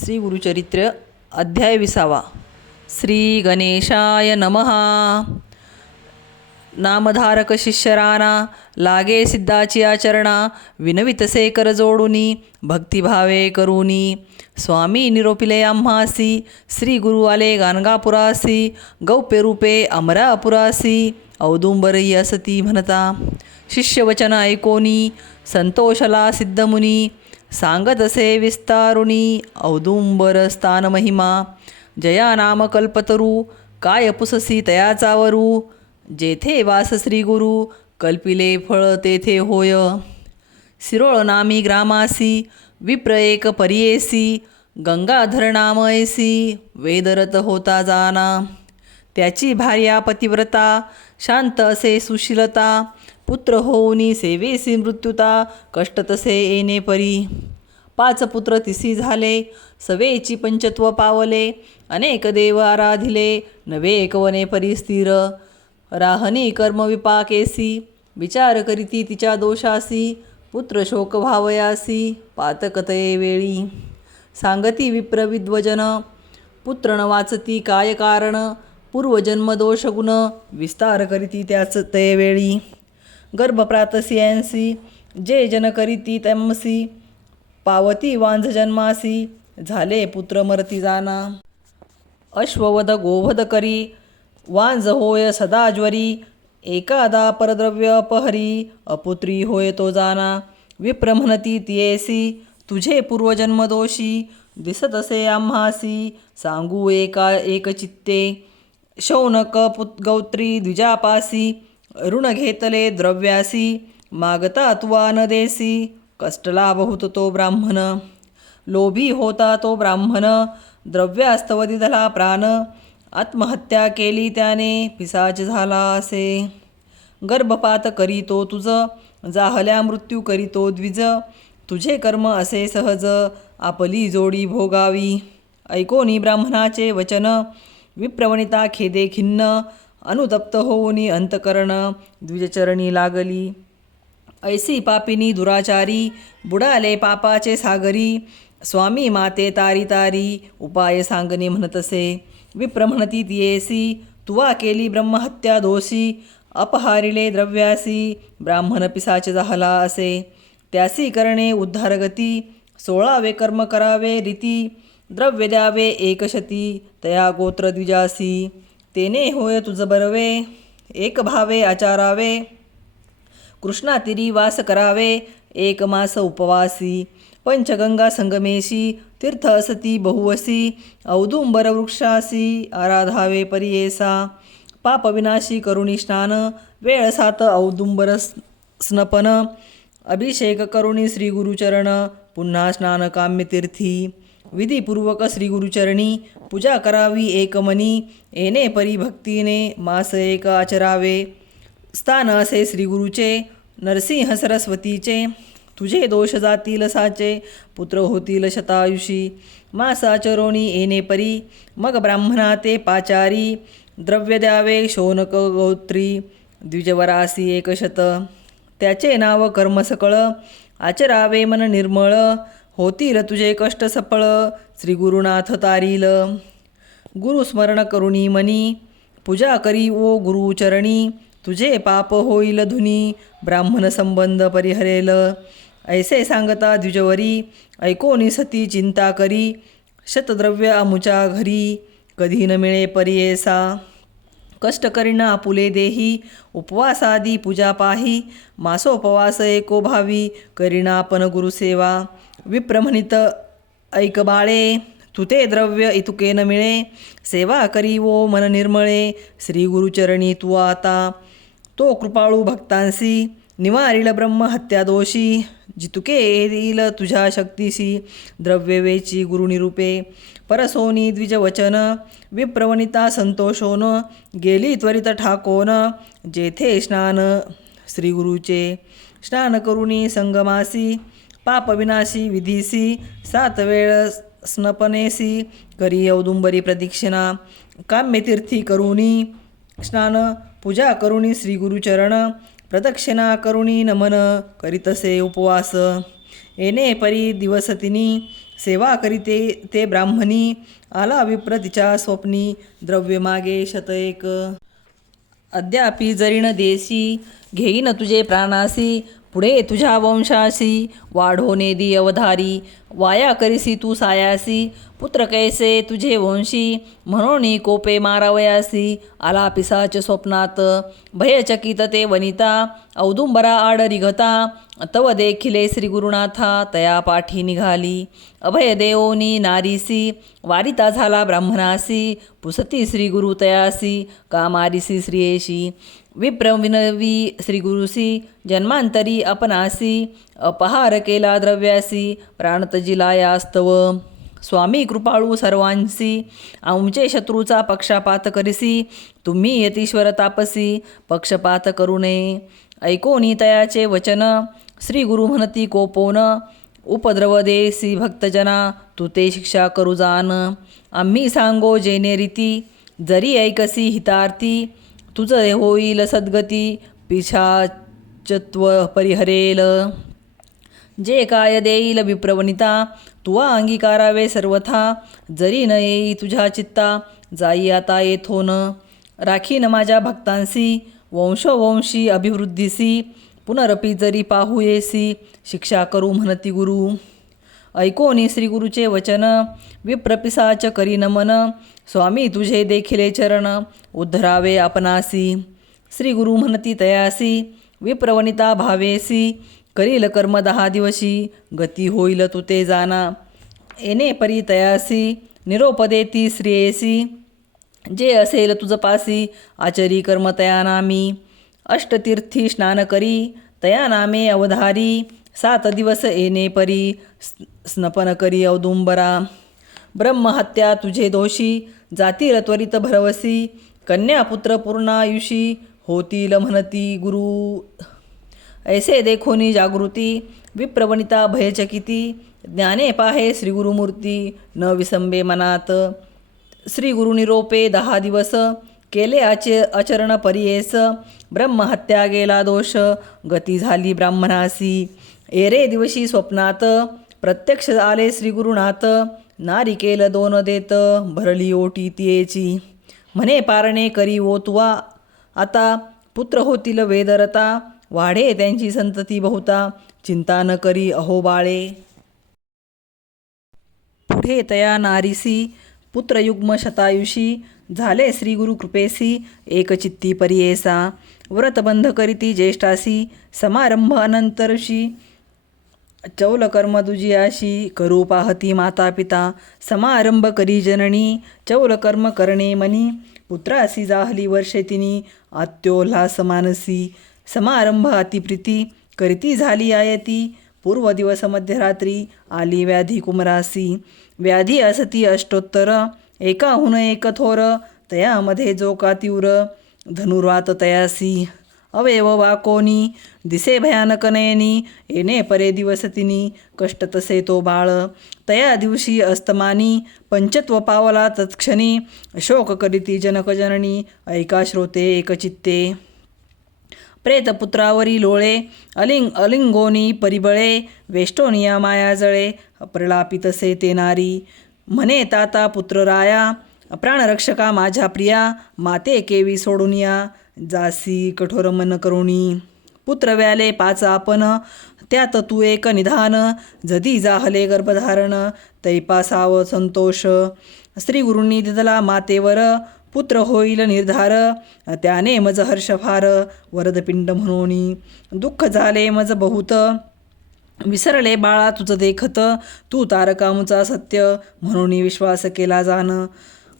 श्री गुरुचरित्र अध्याय विसावा. श्री गणेशाय नमः. नामधारक शिष्यराना लागे सिद्धाची आचरणा विनवितसे कर जोडुनी भक्तिभावे करुनी. स्वामी निरोपिले आम्हासी श्री गुरु आले गाणगापुरासी गौप्यरूपे अमरा अपुरासी औदुंबरही असती म्हणता. शिष्यवचन ऐकोनी संतोषला सिद्धमुनी सांगत असे विस्तारुणी औदुंबर स्थान महिमा. जया नाम कल्पतरू काय पुससी तयाचावरू. जेथे वास श्री गुरु कल्पिले फळ तेथे होय. सिरोळ नामी ग्रामासी विप्र एक परियेसी. गंगाधर नामयसी वेदरत होता जाना. त्याची भार्या पतिव्रता शांत असे सुशीलता. पुत्र होऊनी सेवेसी मृत्युता कष्ट तसे येणे परी. पाच पुत्र तिसी झाले सवेची पंचत्व पावले अनेक देव आराधिले नवे एकवने परी स्थिर. राहनी कर्मविपाकेसी विचार करीती तिच्या दोषासी पुत्र शोक भावयासी पातकतये वेळी. सांगती विप्रविद्वजन पुत्र न वाचती काय कारण पूर्वजन्मदोष गुण विस्तार करीती त्याच ते वेळी. गर्भप्रात सियांसी जे जन करीती तमसी पावती वांझ जन्मासी झाले पुत्र मरती जाना. अश्ववध गोवध करी वांझ होय सदा ज्वरी एकादा परद्रव्य अपहरी अपुत्री होय तो जाना. विप्र म्हणती तियेसी तुझे पूर्वजन्मदोषी दिसत असे आम्हासी सांगू एका एकचित्ते शौनक पुत गौत्री द्विजापासी ऋण घेतले द्रव्यासी मागता तुवा न देसी कष्टला बहुत तो ब्राह्मण लोभी होता तो ब्राह्मण द्रव्यास्तव दिधला प्राण आत्महत्या केली त्याने पिसाच झाला असे गर्भपात करीतो तुझ जाहल्या मृत्यू करीतो द्विज तुझे कर्म असे सहज आपली जोडी भोगावी ऐकोनी ब्राह्मणाचे वचन विप्रवणिता खेदे खिन्न अनुतप्त होऊनी अंतकरण द्विजचरणी लागली. ऐसी पापिनी दुराचारी बुडाले पापाचे सागरी. स्वामी माते तारी तारी उपाय सांगणे म्हणतसे. विप्र म्हणती तियेसी तुवा केली ब्रह्महत्या दोषी. अपहारिले द्रव्यासी ब्राह्मण पिसाचे झाला असे. त्यासी करणे उद्धारगती सोळावे कर्म करावे रीती. द्रव्य द्यावे एकशती तया गोत्र द्विजासी. तेने होय तुझ बरवे एक भावे आचारावे कृष्णातिरी वास करावे एक मास उपवासी पंचगंगा संगमेशी तीर्थ असती बहुवसी औदुंबर वृक्षासी आराधावे परियेसा पापविनाशी करुणी स्नान वेळ सात औदुंबर स्नपन अभिषेक करुणी श्री गुरुचरण पुन्हा स्नान काम्यतीर्थी विधीपूर्वक श्रीगुरुचरणी पूजा करावी एकमनी येणे परी भक्तीने मास एक आचरावे. स्थान असे श्रीगुरुचे नरसिंह सरस्वतीचे तुझे दोष जातील साचे पुत्र होतील शतायुषी. मासाचरोणी येणे परी मग ब्राह्मणा ते पाचारी द्रव्य द्यावे शोनक गोत्री द्विजवरासी एकशत त्याचे नाव कर्म सकळ आचरावे मन निर्मळ होतील तुझे कष्ट सफळ. श्री गुरुनाथ तारील गुरुस्मरण करुणी मनी. पूजा करी ओ गुरुचरणी तुझे पाप होईल धुनी. ब्राह्मण संबंध परिहरेल. ऐसे सांगता द्विजवरी. ऐकोनी सती चिंता करी. शतद्रव्य अमुचा घरी. कधी न मिळे परियेसा. कष्ट करीना आपुले देही. उपवासादी पूजा पाही. मासोपवास एको भावी. करीना आपण गुरुसेवा. विप्रमणित। ऐक बाळे तुते द्रव्य इतुकेन मिळे। सेवा करी वो मन निर्मळे श्री गुरुचरणी तू आता। तो कृपाळू भक्तांसी निवारिल ब्रह्म हत्या दोषी। जितुके येईल तुझ्या शक्तीसी द्रव्यवेची गुरुनिरूपे परसोनी द्विजवचन विप्रवणिता संतोषोन। गेली त्वरित ठाकोन जेथे स्नान। श्रीगुरुचे स्नान करुणी संगमासी। पापविनाशी विधीसी सात वेळ स्नपनेसी करी औदुंबरी प्रदक्षिणा। काम्यतीर्थी करुणी स्नान पूजा करुणी श्रीगुरुचरण प्रदक्षिणा करुणी नमन करीतसे उपवास। येणे परी दिवसतिनी सेवा करीते ते ब्राह्मणी आला विप्र तिच्या स्वप्नी द्रव्य मागे शत एक अद्यापि जरीण न देसी घेईन तुझे प्राणासी पुढे तुझ्या वंशासी वाढोने दी अवधारी वाया करीसी तू सायासी पुत्र कैसे तुझे वंशी म्हणून कोपे मारावयासी आला पिसाच स्वप्नात भयचकित ते वनिता औदुंबरा आड रिघता तव देखिले श्री गुरुनाथा तया पाठी निघाली अभय देवोनी नारीसी वारिता झाला ब्राह्मणासी पुसती श्री गुरु तयासी कामारिसी श्रियेशी विप्रविनवी श्री गुरुसी जन्मांतरी अपनासी अपहार केला द्रव्यासी प्राणतजिला यास्तव स्वामी कृपाळू सर्वांसी आमचे शत्रूचा पक्षापात करीसी तुम्ही यतीश्वर तापसी पक्षपात करू नये ऐकोनी तयाचे वचन श्री गुरु म्हणती कोपोन उपद्रव देसी भक्तजना तू ते शिक्षा करू जान। आम्ही सांगो जेने रीती जरी ऐकसी हितार्थी तुझं होईल सद्गती पिशाचत्व परिहरेल. जे काय देईल विप्रवणिता तुवा अंगीकारावे सर्वथा. जरी न येई तुझ्या चित्ता जाई आता येथोन राखीन माझ्या भक्तांसी वंशवंशी अभिवृद्धीसी. पुनरपी जरी पाहुयेसी शिक्षा करू म्हणती गुरु. ऐकोनी श्री गुरुचे वचन. विप्रपिसाच करी नमन. स्वामी तुझे देखिले चरण. उद्धरावे आपणासी. श्री गुरु म्हणती तयासी. विप्रवनिता भावेसी. करील कर्म दहा दिवशी. गती होईल तू ते जाना. येणे परी तयासी. निरोप देती श्रेयसी. जे असेल तुझ पासी. आचरी कर्म तया नामी. अष्टतीर्थी स्नान करी. तया नामे अवधारी. सात दिवस येणे परी स्नपन करी औदुंबरा. ब्रह्महत्या तुझे दोषी जाती त्वरित भरवसी कन्यापुत्र पूर्णायुषी होतील म्हणती गुरु. ऐसे देखोनी जागृती विप्रवनिता भयचकिती ज्ञाने पाहे श्री गुरुमूर्ती न विसंबे मनात. श्री गुरुनिरोपे दहा दिवस केले आचे आचरण परियेस ब्रह्महत्या गेला दोष गती झाली ब्राह्मणासी. एरे दिवशी स्वप्नात प्रत्यक्ष आले श्री गुरुनाथ नारिकेल दोन देत भरली ओटी तियेची. म्हणे पारणे करी ओतवा आता पुत्र होतील वेदरता वाढे त्यांची संतती बहुता. चिंता न करी अहो बाळे. पुढे तया नारीसी पुत्रयुग्म शतायुषी. झाले श्री गुरु कृपेसी एकचित्ती परियेसा. व्रतबंध करीती ज्येष्ठासी समारंभ अनंतरशी चौल कर्म दुजियाशी करू पाहती माता पिता समारंभ करी जननी चौल कर्म करणे मनी पुत्रासी जाहली वर्षे तिनी आत्योल्हास मानसी समारंभ अतिप्रीती करीती झाली आयती पूर्व दिवस मध्यरात्री आली व्याधी कुमरासी व्याधी असती अष्टोत्तर एकाहून एक थोर तयामध्ये जो का तीव्र धनुर्वात तयासी. अवयव वाकोनी दिसे भयानक नयनी येणे परे दिवस तिनी कष्ट तसे तो बाळ. तया दिवशी अस्तमानी पंचत्व पावला तत्क्षणी शोक करीती जनकजननी ऐका श्रोते एकचित्ते. प्रेतपुत्रावरी लोळे अलिंग अलिंगोनी परिबळे वेष्टोनिया मायाजळे प्रलापितसे ते नारी. म्हणे ताता पुत्रराया प्राणरक्षका माझ्या प्रिया माते केवी सोडून या. जासी कठोर मन करुणी पुत्र व्याले पाच आपण त्यात तू एक निधान जदी जाहले गर्भधारण तैपासाव संतोष. स्त्री गुरुंनी दिदला मातेवर पुत्र होईल निर्धार त्याने मज हर्ष फार वरदपिंड म्हणून. दुःख झाले मज बहुत विसरले बाळा तुझं देखत तू तारकामुचा सत्य म्हणून विश्वास केला जाण.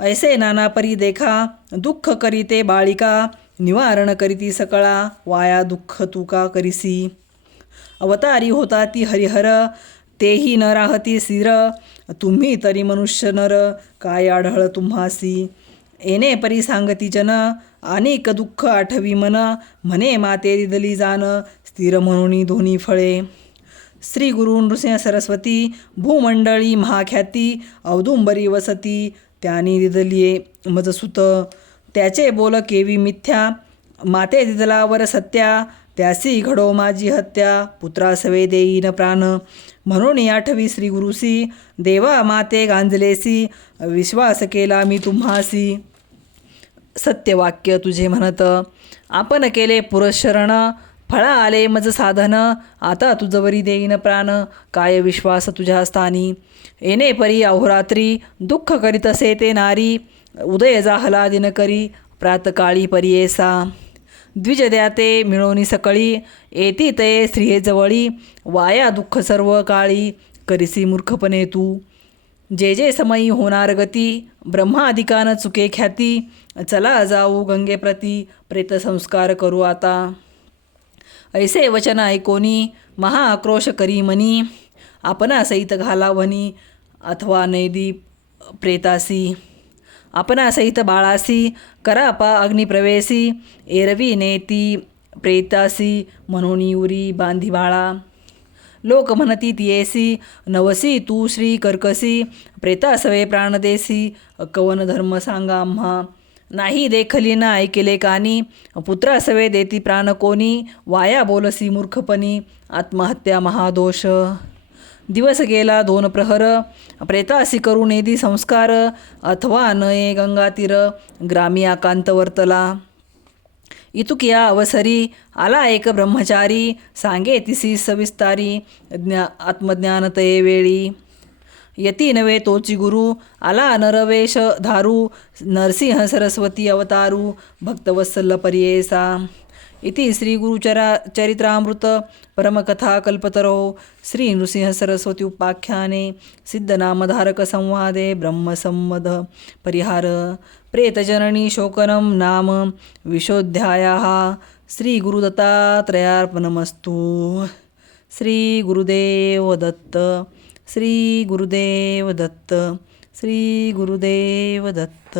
ऐसे नाना परी देखा दुःख करीते बाळिका निवारण करीती सकळा वाया दुःख तुका करिसी. करीसी अवतारी होता ती हरिहर तेही न राहती सिर तुम्ही तरी मनुष्य नर काय आढळ तुम्हासी. येणे परी सांगती जन अनेक दुःख आठवी मन म्हणे माते दिदली जाण स्थिर म्हणून दोन्ही फळे. श्री गुरु नृसिंह सरस्वती भूमंडळी महाख्याती औदुंबरी वसती त्यानी दिदलिये मजसुत. त्याचे बोल केवी मिथ्या. माते दिदलावर सत्या. त्यासी घडो माझी हत्या. पुत्रासवे देईन प्राण. म्हणून आठवी श्री गुरुसी देवा माते गांजलेसी विश्वास केला मी तुम्हासी. सत्यवाक्य तुझे म्हणत आपण केले पुरशरण. फळा आले मज साधन. आता तुझवरी देईन प्राण. काय विश्वास तुझ्या स्थानी. येणे परी अहोरात्री. दुःख करीत असे ते नारी. उदय जाहला दिन करी प्रातकाळी परियेसा द्विजद्या ते मिळवणी सकळी येती ते स्त्रिये जवळी वाया दुःख सर्व काळी करिसी मूर्खपणे तू. जे जे समयी होणार गती ब्रह्माधिकान चुके ख्याती चला जाऊ गंगेप्रती प्रेतसंस्कार करू आता. ऐसे वचन ऐकोनी महाआक्रोश करी मनी आपणा सहित घालावनी अथवा नैदी प्रेतासी. आपणासहित बाळासी करापा अग्निप्रवेशी एरवी नेती प्रेतासी म्हणून उरी बांधी बाळा लोक म्हणती तियेसी नवसी तू श्री कर्कसी प्रेतासवे प्राणदेसी कवन धर्म सांगा आम्हा. नाही देखली ना ऐकेले कानी पुत्रासवे देती प्राण कोणी वाया बोलसी मूर्खपणी आत्महत्या महादोष. दिवस गेला दोन प्रहर प्रेतासी करू नेदी संस्कार अथवा नये गंगातीर ग्रामी आकांत वर्तला इतुकिया अवसरी आला एक ब्रह्मचारी सांगे तिसी सविस्तारी ज्ञा आत्मज्ञानतये वेळी. यती नवे तोची गुरु आला नरवेश धारू नरसिंह सरस्वती अवतारू भक्तवत्सल पर्येसा. इति श्रीगुरुचरा चरित्रामृत परमकथा कल्पतरो श्री नृसिंह सरस्वती उपाख्याने सिद्धनामधारक संवादे ब्रह्मसंमद परिहार प्रेतजननी शोकनं नाम विशोध्यायाः श्रीगुरुदत्तात्रयार्पणमस्तु। श्रीगुरुदेव श्री गुरुदेव दत्त श्रीगुरुदेव दत्त श्री दत्त